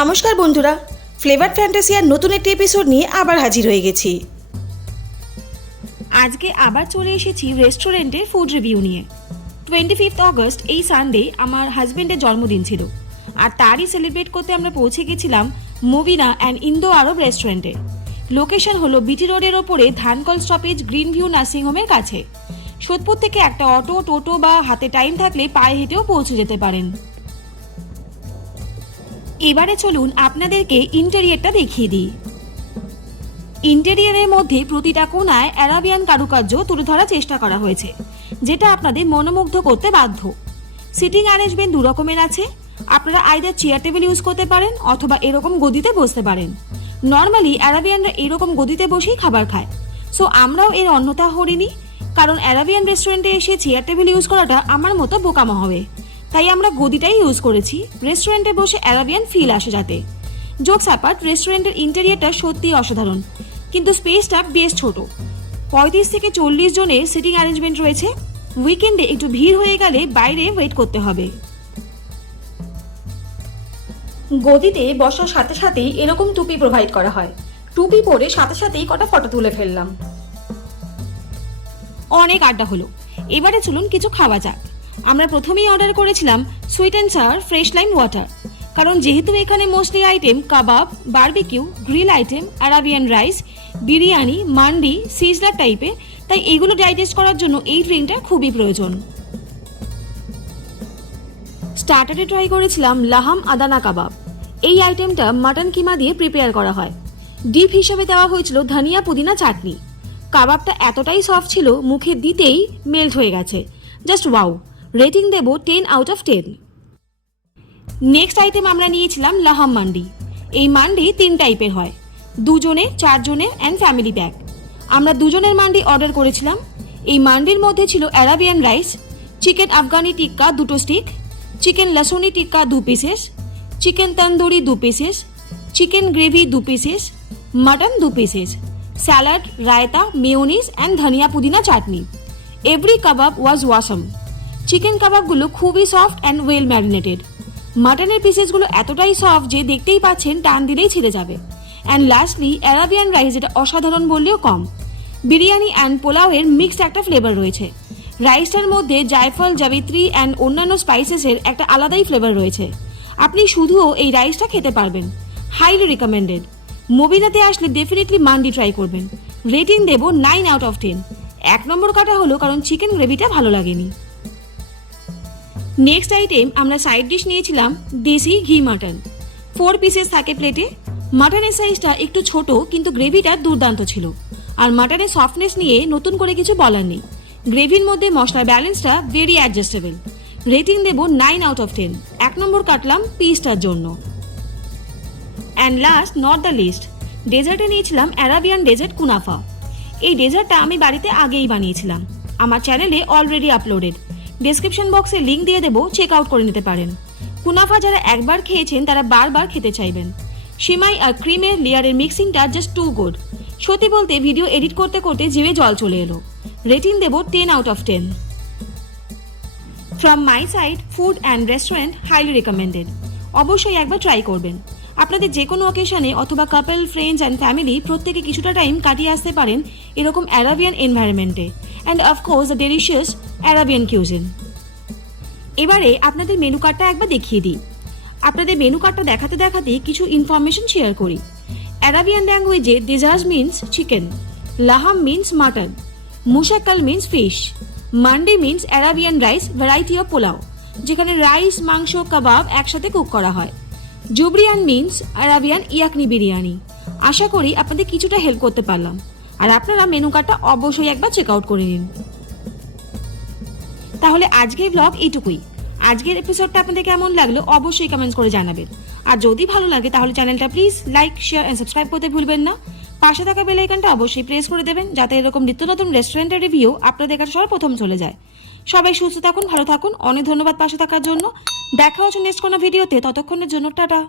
নমস্কার বন্ধুরা, ফ্লেভার্ড ফ্যান্টাসিয়ার নতুন একটি এপিসোড নিয়ে আবার হাজির হয়ে গেছি। আজকে আবার চলে এসেছি রেস্টুরেন্টের ফুড রিভিউ নিয়ে। 25 অগস্ট এই সানডে আমার হাজব্যান্ডের জন্মদিন ছিল, আর তারই সেলিব্রেট করতে আমরা পৌঁছে গেছিলাম মোবিনা অ্যান্ড ইন্দো আরব রেস্টুরেন্টে। লোকেশন হলো বিটি রোডের ওপরে ধানকল স্টপেজ গ্রিন ভিউ নার্সিংহোমের কাছে। সোদপুর থেকে একটা অটো, টোটো বা হাতে টাইম থাকলে পায়ে হেঁটেও পৌঁছে যেতে পারেন। এবারে চলুন আপনাদেরকে ইন্টেরিয়রটা দেখিয়ে দিই। ইন্টেরিয়রের মধ্যে প্রতিটা কোণায় অ্যারাবিয়ান কারুকার্য তুলে ধরার চেষ্টা করা হয়েছে, যেটা আপনাদের মনোমুগ্ধ করতে বাধ্য। সিটিং অ্যারেঞ্জমেন্ট দু রকমের আছে, আপনারা আইদার চেয়ার টেবিল ইউজ করতে পারেন অথবা এরকম গদিতে বসতে পারেন। নর্মালি অ্যারাবিয়ানরা এরকম গদিতে বসেই খাবার খায়, সো আমরাও এর অন্যথা হরিনি, কারণ অ্যারাবিয়ান রেস্টুরেন্টে এসে চেয়ার টেবিল ইউজ করাটা আমার মতো বোকামো হবে। তাই আমরা গদিটাই ইউজ করেছি, রেস্টুরেন্টে বসে অ্যারাবিয়ান ফিল আসে যাতে। জোকস অ্যাপার্ট, রেস্টুরেন্টের ইন্টেরিয়রটা সত্যিই অসাধারণ, কিন্তু স্পেসটা বেশ ছোট। 35 থেকে 40 জনের সিটিং অ্যারেঞ্জমেন্ট রয়েছে। উইকেন্ডে একটু ভিড় হয়ে গেলে বাইরে ওয়েট করতে হবে। গদিতে বসার সাথে সাথেই এরকম টুপি প্রোভাইড করা হয়। টুপি পরে সাথে সাথেই কটা ফটো তুলে ফেললাম। অনেক আড্ডা হলো, এবারে চলুন কিছু খাওয়া যাক। আমরা প্রথমেই অর্ডার করেছিলাম sweet and sour fresh lime water, কারণ যেহেতু এখানে mostly item kebab, barbecue, grill item, Arabian rice, biryani, mandi, sizzler টাইপের, তাই এগুলো ডাইজেস্ট করার জন্য এই ড্রিঙ্কটা খুবই প্রয়োজন। স্টার্টারে ট্রাই করেছিলাম লাহাম আদানা কাবাব। এই আইটেমটা মাটন কিমা দিয়ে প্রিপেয়ার করা হয়। ডিপ হিসাবে দেওয়া হয়েছিল ধনিয়া পুদিনা চাটনি। কাবাবটা এতটাই সফট ছিল, মুখে দিতেই মেল্ট হয়ে গেছে। জাস্ট ওয়াও, রেটিং দেব 10 আউট অফ 10। নেক্সট আইটেম আমরা নিয়েছিলাম লাহাম মান্ডি। এই মান্ডি 3 টাইপের হয়, 2 জনের, 4 জনের অ্যান্ড ফ্যামিলি প্যাক। আমরা 2 জনের মান্ডি অর্ডার করেছিলাম। এই মান্ডির মধ্যে ছিল Arabian rice, chicken Afghani tikka 2 stick, chicken lasooni tikka 2 pieces, chicken tandoori 2 pieces, chicken gravy 2 pieces, mutton 2 pieces, salad, raita, mayonnaise and ধনিয়া পুদিনা চাটনি। এভরি কাবাব ওয়াজ ওয়াসম। চিকেন কাবাবগুলো খুবই সফট অ্যান্ড ওয়েল ম্যারিনেটেড। মাটনের পিসেসগুলো এতটাই সফট যে দেখতেই পাচ্ছেন টান দিলেই ছিঁড়ে যাবে। অ্যান্ড লাস্টলি অ্যারাবিয়ান রাইস, যেটা অসাধারণ বললেও কম। বিরিয়ানি অ্যান্ড পোলাওয়ের মিক্সড একটা ফ্লেভার রয়েছে। রাইসটার মধ্যে জায়ফল, জাবিত্রি অ্যান্ড অন্যান্য স্পাইসেসের একটা আলাদাই ফ্লেভার রয়েছে। আপনি শুধুও এই রাইসটা খেতে পারবেন। Highly recommended. মোবিনাতে আসলে ডেফিনেটলি মান্ডি ট্রাই করবেন। রেটিং দেব 9 আউট অফ 10। 1 নম্বর কাটা হলো কারণ চিকেন গ্রেভিটা ভালো লাগেনি। নেক্সট আইটেম আমরা সাইড ডিশ নিয়েছিলাম দেশি ঘি মাটন। 4 পিসেস থাকে প্লেটে। মাটনের সাইজটা একটু ছোট, কিন্তু গ্রেভিটা দুর্দান্ত ছিল। আর মাটনের সফটনেস নিয়ে নতুন করে কিছু বলার নেই। গ্রেভির মধ্যে মশলার ব্যালেন্সটা ভেরি অ্যাডজাস্টেবল। রেটিং দেব 9 আউট অফ 10। 1 নম্বর কাটলাম পিসটার জন্য। And last not the list, ডেজার্টে নিয়েছিলাম অ্যারাবিয়ান ডেজার্ট কুনাফা। এই ডেজার্টটা আমি বাড়িতে আগেই বানিয়েছিলাম, আমার চ্যানেলে অলরেডি আপলোডেড। ডেসক্রিপশন বক্সে লিঙ্ক দিয়ে দেবো, চেক আউট করে নিতে পারেন। কুনাফা যারা একবার খেয়েছেন তারা বারবার খেতে চাইবেন। সিমাই আর ক্রিমের লেয়ারের মিক্সিংটা জাস্ট টু গুড। সত্যি বলতে ভিডিও এডিট করতে করতে জিভে জল চলে এলো। রেটিং দেব 10 out of 10। From my side, food and restaurant highly recommended. অবশ্যই একবার ট্রাই করবেন। আপনাদের যে কোনো অকেশনে অথবা কাপল, ফ্রেন্ডস অ্যান্ড ফ্যামিলি প্রত্যেকে কিছুটা টাইম কাটিয়ে আসতে পারেন এরকম অ্যারাবিয়ান এনভায়রনমেন্টে। And of course the delicious Arabian cuisine. এবারে আপনাদের মেনু কার্ডটা একবার দেখিয়ে দিই। আপনাদের মেনু কার্ডটা দেখাতে দেখাতে কিছু ইনফরমেশন শেয়ার করি। অ্যারাবিয়ান ল্যাঙ্গুয়েজে দেজাজ মিন্স চিকেন, লাহাম মিন্স মাটন, মুশাক্কাল means fish, mandi means Arabian rice variety of pulao, যেখানে রাইস, মাংস, কাবাব একসাথে কুক করা হয়। জুবরিয়ান মিন্স আরাবিয়ান ইয়াকনি বিরিয়ানি। আশা করি আপনাদের কিছুটা হেল্প করতে পারলাম, আর আপনারা মেনু কার্ডটা অবশ্যই একবার চেক আউট করে নিন। তাহলে আজকের ব্লগ এইটুকুই। আজকের এপিসোডটা আপনাদের কেমন লাগলো অবশ্যই কমেন্টস করে জানাবেন। আর যদি ভালো লাগে তাহলে চ্যানেলটা please like, share and subscribe করতে ভুলবেন না। পাশে থাকা বেল আইকনটা অবশ্যই প্রেস করে দেবেন, যাতে এরকম নিত্য নতুন রেস্টুরেন্টের রিভিউ আপনাদের কাছে সর্বপ্রথম চলে যায়। সবাই সুস্থ থাকুন, ভালো থাকুন। অনেক ধন্যবাদ পাশে থাকার জন্য। দেখা হচ্ছে নেক্সট কোনো ভিডিওতে। ততক্ষণের জন্য টাটা।